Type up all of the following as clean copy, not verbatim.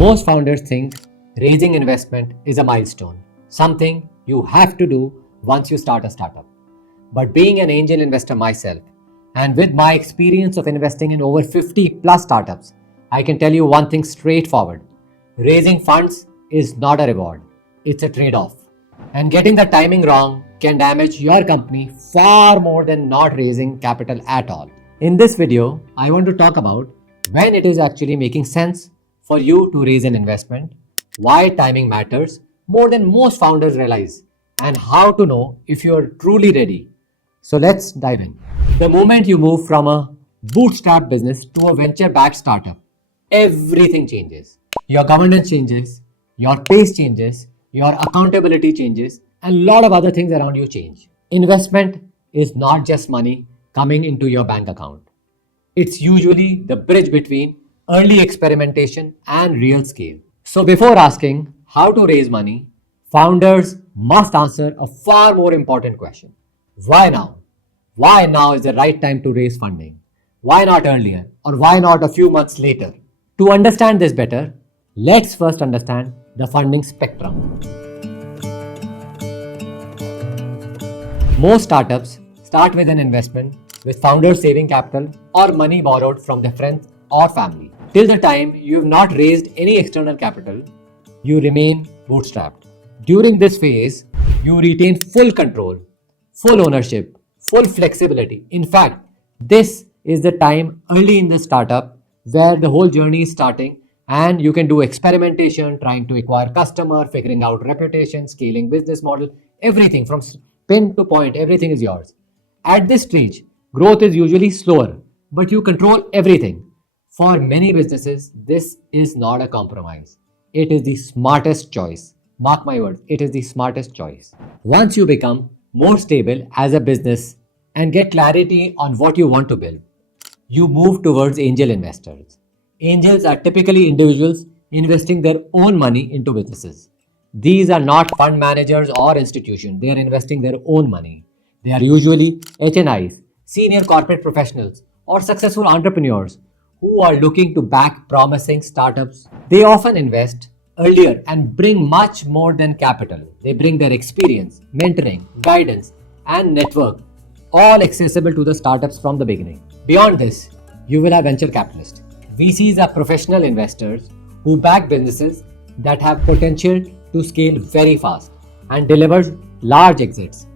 Most founders think raising investment is a milestone, something you have to do once you start a startup. But being an angel investor myself, and with my experience of investing in over 50 plus startups, I can tell you one thing straightforward. Raising funds is not a reward, it's a trade off. And getting the timing wrong can damage your company far more than not raising capital at all. In this video, I want to talk about when it is actually making sense for you to raise an investment, why timing matters more than most founders realize, and how to know if you are truly ready. So let's dive in. The moment you move from a bootstrap business to a venture-backed startup, everything changes. Your governance changes, your pace changes, your accountability changes, and a lot of other things around you change. Investment is not just money coming into your bank account. It's usually the bridge between early experimentation and real scale. So before asking how to raise money, founders must answer a far more important question. Why now? Why now is the right time to raise funding? Why not earlier? Or why not a few months later? To understand this better, let's first understand the funding spectrum. Most startups start with an investment with founders saving capital or money borrowed from their friends or family. Till the time you have not raised any external capital, you remain bootstrapped. During this phase, you retain full control, full ownership, full flexibility. In fact, this is the time early in the startup where the whole journey is starting and you can do experimentation, trying to acquire customer, figuring out reputation, scaling business model, everything from pin to point, everything is yours. At this stage, growth is usually slower, but you control everything. For many businesses, this is not a compromise. It is the smartest choice. Mark my words, it is the smartest choice. Once you become more stable as a business and get clarity on what you want to build, you move towards angel investors. Angels are typically individuals investing their own money into businesses. These are not fund managers or institutions. They are investing their own money. They are usually HNIs, senior corporate professionals, or successful entrepreneurs who are looking to back promising startups. They often invest earlier and bring much more than capital. They bring their experience, mentoring, guidance, and network, all accessible to the startups from the beginning. Beyond this, you will have venture capitalists. VCs are professional investors who back businesses that have potential to scale very fast and deliver large exits.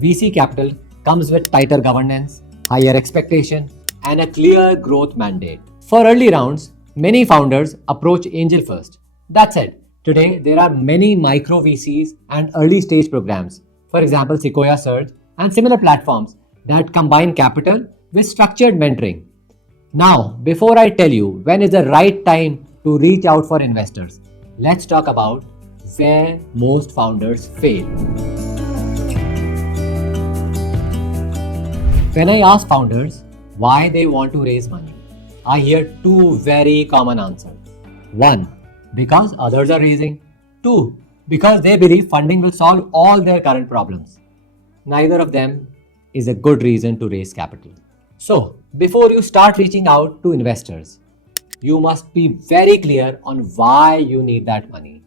VC capital comes with tighter governance, higher expectation, and a clear growth mandate. For early rounds, many founders approach angel first. That said, today there are many micro VCs and early stage programs, for example Sequoia Surge and similar platforms that combine capital with structured mentoring. Now, before I tell you when is the right time to reach out for investors, let's talk about where most founders fail. When I ask founders why they want to raise money, I hear two very common answers. One, because others are raising. Two, because they believe funding will solve all their current problems. Neither of them is a good reason to raise capital. So, before you start reaching out to investors, you must be very clear on why you need that money,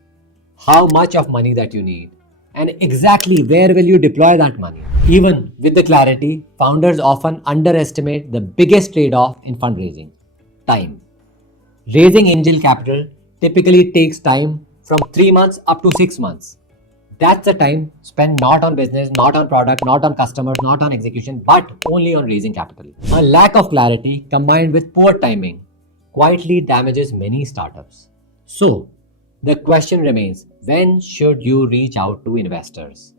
how much of money that you need, and exactly where will you deploy that money. Even with the clarity, founders often underestimate the biggest trade-off in fundraising: time. Raising angel capital typically takes time from 3 months up to 6 months. That's the time spent not on business, not on product, not on customers, not on execution, but only on raising capital. A lack of clarity combined with poor timing quietly damages many startups. So, the question remains, when should you reach out to investors?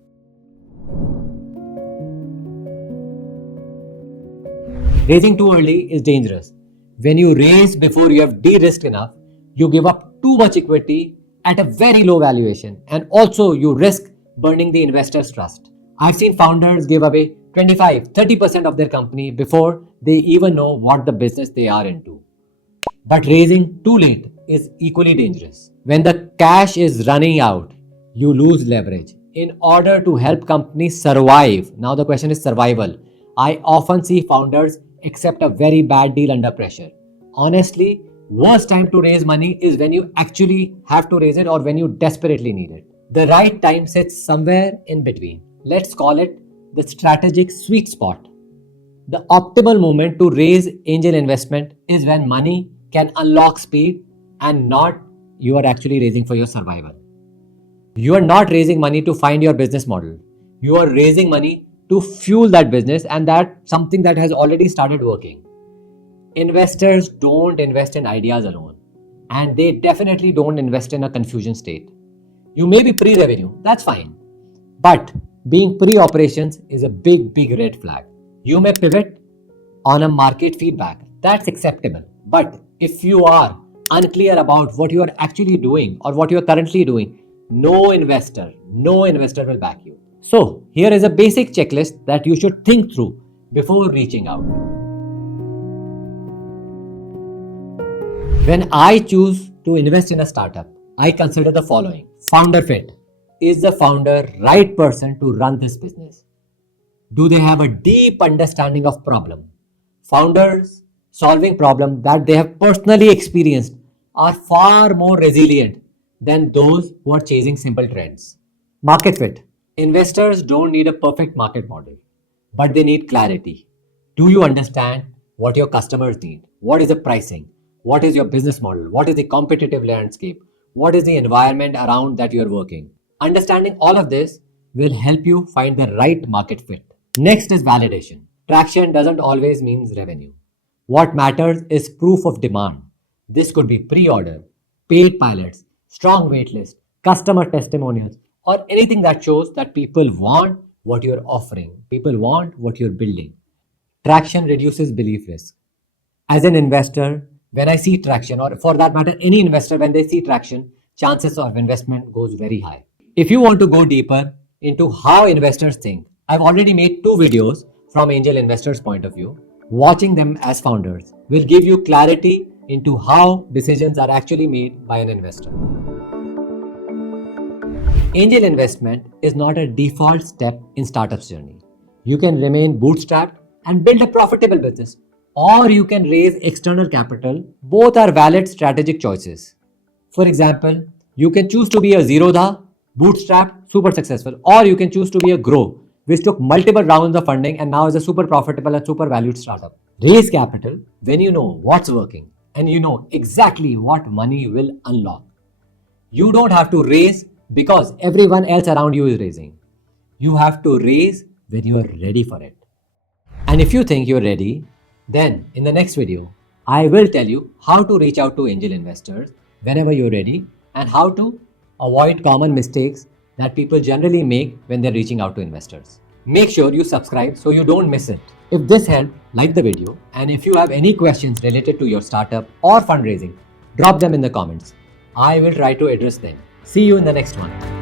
Raising too early is dangerous. When you raise before you have de-risked enough, you give up too much equity at a very low valuation, and also you risk burning the investors' trust. I've seen founders give away 25-30% of their company before they even know what the business they are into. But raising too late is equally dangerous. When the cash is running out, you lose leverage. In order to help companies survive, now the question is survival, I often see founders accept a very bad deal under pressure. Honestly, Worst time to raise money is when you actually have to raise it or when you desperately need it. The right time sits somewhere in between. Let's call it the strategic sweet spot. The optimal moment to raise angel investment is when money can unlock speed and not you are actually raising for your survival. You are not raising money to find your business model. You are raising money to fuel that business and that something that has already started working. Investors don't invest in ideas alone, and they definitely don't invest in a confusion state. You may be pre-revenue, that's fine. But being pre-operations is a big red flag. You may pivot on a market feedback, that's acceptable. But if you are unclear about what you are actually doing or what you are currently doing, no investor will back you. So here is a basic checklist that you should think through before reaching out. When I choose to invest in a startup, I consider the following. Founder fit. Is the founder right person to run this business? Do they have a deep understanding of problem? Founders solving problem that they have personally experienced are far more resilient than those who are chasing simple trends. Market fit. Investors don't need a perfect market model, but they need clarity. Do you understand what your customers need? What is the pricing? What is your business model? What is the competitive landscape? What is the environment around that you are working? Understanding all of this will help you find the right market fit. Next is validation. Traction doesn't always mean revenue. What matters is proof of demand. This could be pre-order, paid pilots, strong waitlist, customer testimonials, or anything that shows that people want what you're offering. People want what you're building. Traction reduces belief risk. As an investor, when I see traction, or for that matter, any investor, when they see traction, chances of investment goes very high. If you want to go deeper into how investors think, I've already made 2 videos from angel investors' point of view. Watching them as founders will give you clarity into how decisions are actually made by an investor. Angel investment is not a default step in startup's journey. You can remain bootstrapped and build a profitable business, or you can raise external capital. Both are valid strategic choices. For example, you can choose to be a Zerodha, bootstrap, super successful, or you can choose to be a Grow, which took multiple rounds of funding and now is a super profitable and super valued startup. Raise capital when you know what's working and you know exactly what money will unlock. You don't have to raise because everyone else around you is raising. You have to raise when you are ready for it. And if you think you're ready, then in the next video, I will tell you how to reach out to angel investors whenever you're ready and how to avoid common mistakes that people generally make when they're reaching out to investors. Make sure you subscribe so you don't miss it. If this helped, like the video, and if you have any questions related to your startup or fundraising, drop them in the comments. I will try to address them. See you in the next one.